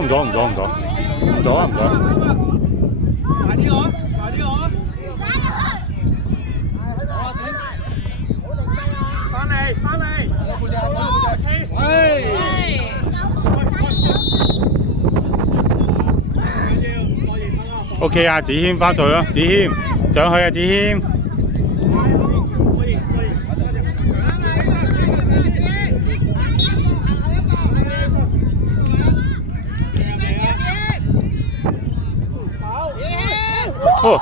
唔阻啊唔阻。快啲攞，快啲攞。翻嚟。OK 啊，子謙翻水咯，子謙上去啊，子謙。哦。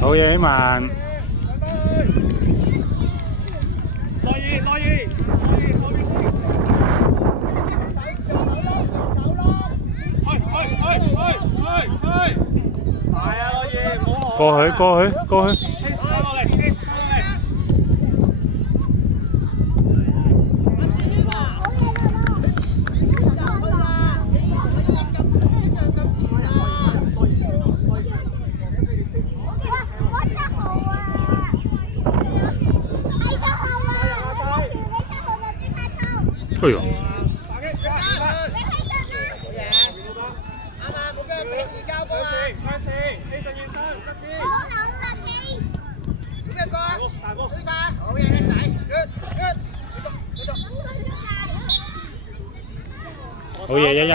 好嘢，希文。過去。哎呦！好嘢，一。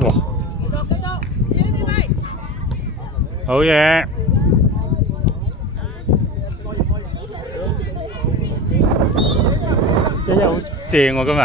哇！好嘢！一好正喎今日。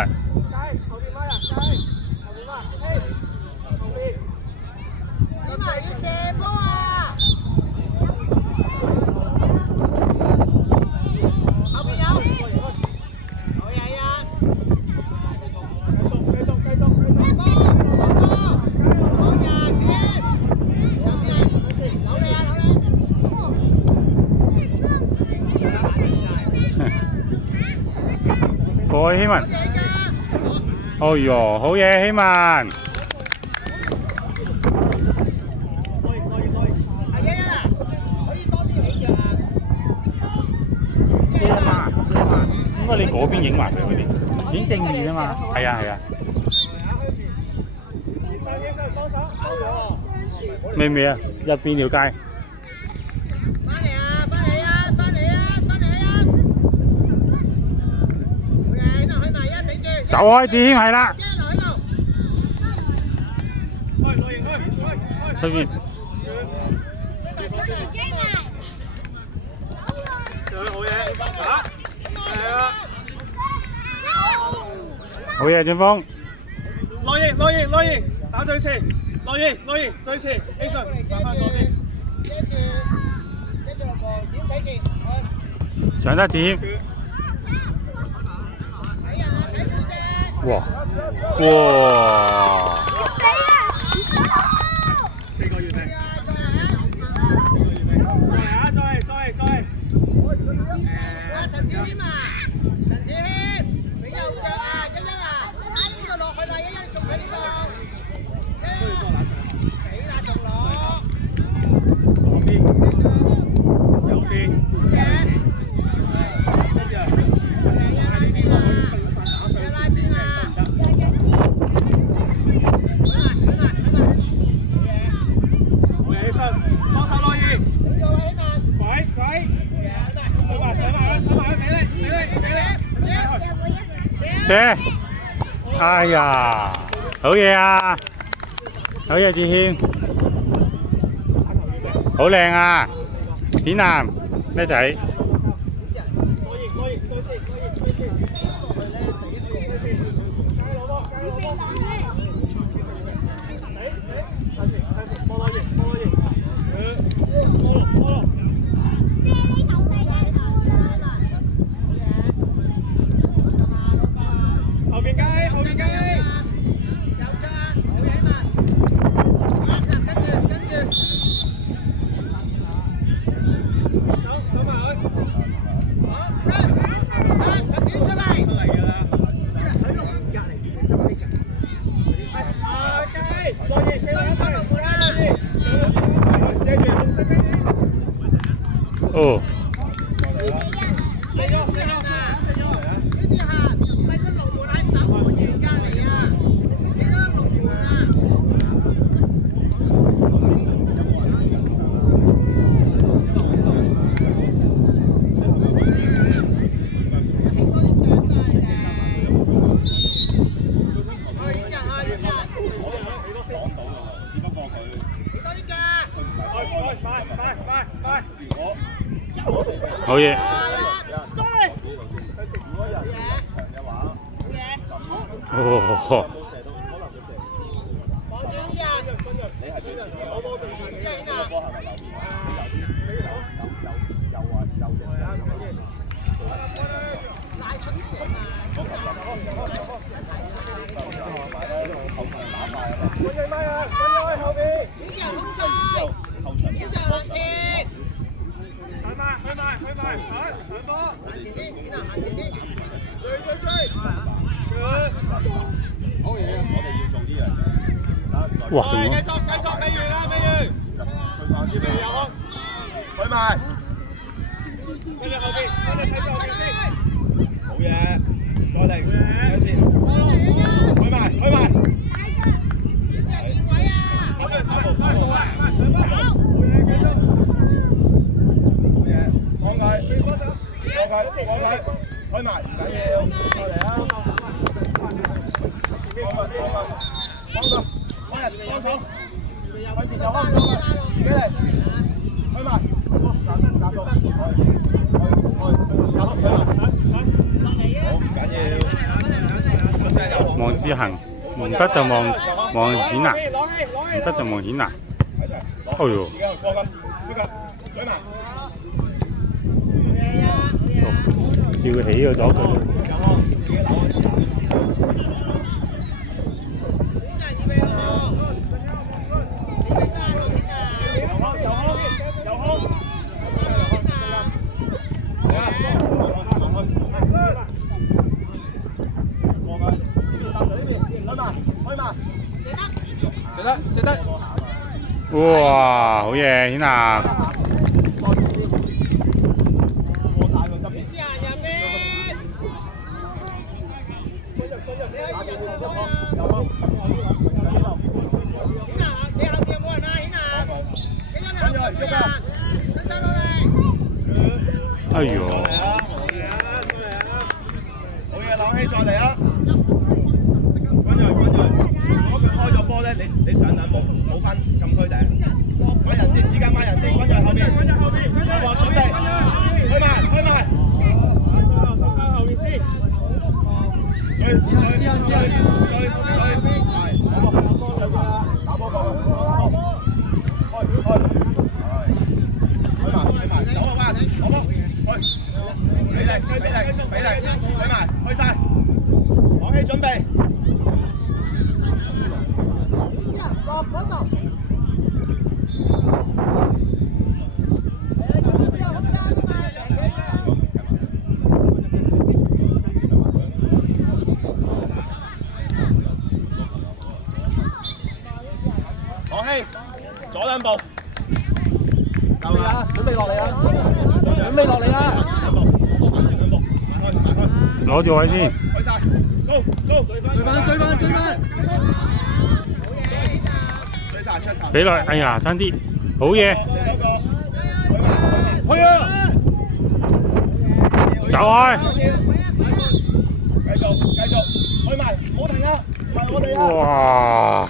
過去希文，哎呦，好嘢希文，應該你嗰邊影埋佢嗰邊，影正面啊嘛，係啊。未啊，入邊條街。走開子謙係啦，出邊好嘢，進鋒。落型，打最前，落型最前 ，A 順打翻左邊，跟住落步，子謙睇前，上得子謙。哇！四個月命。再。陳子謙啊，你右腳啊，一啊，呢個落去啦，一仲喺呢度。死啦，仲攞。左邊，右邊。哎呀，好嘢啊！好嘢，子謙，好靚啊！顯南咩仔？哦，四行啊！跟住行，唔係個龍門喺守門員隔離啊！你見到龍門啊？好嘢！哦，望住隻啊！拉出嚟嘛！後邊，呢隻空晒，呢隻向前。去埋，上波，行前啲，行前啲，追！好嘢啊！我哋要做呢樣。哇，仲有繼續，未完。未有。去埋。跟住後邊，我哋睇後邊先。好嘢，再嚟，向前。去埋。跑步啊！放佢，去埋，唔緊要，過嚟啊！放佢，幫手，揾前又開，俾你，去埋，打數，去，好，唔緊要，個聲有望子恒，唔得就望顯娜，唔得就望顯娜。哎呦！照起個咗佢。食得。哇，好嘢，顯娜。哎呦！好嘢，冷氣再嚟啊！軍鋭，如果佢開咗波咧，你上兩步冇翻禁區頂，孖人先，依家孖人先，軍鋭後邊，準備，去埋，後邊先，追，打波，走啊灣，攞波，去，俾力，去埋，去晒，朗希準備。落嗰度。朗希，左兩步。夠啦，準備落嚟啦！攞住位先。去晒 ，go， 追翻！追晒，俾落，哎呀，爭啲，好嘢！去啊！走開！繼續，去埋，唔好停啊！唔係我哋啊！哇！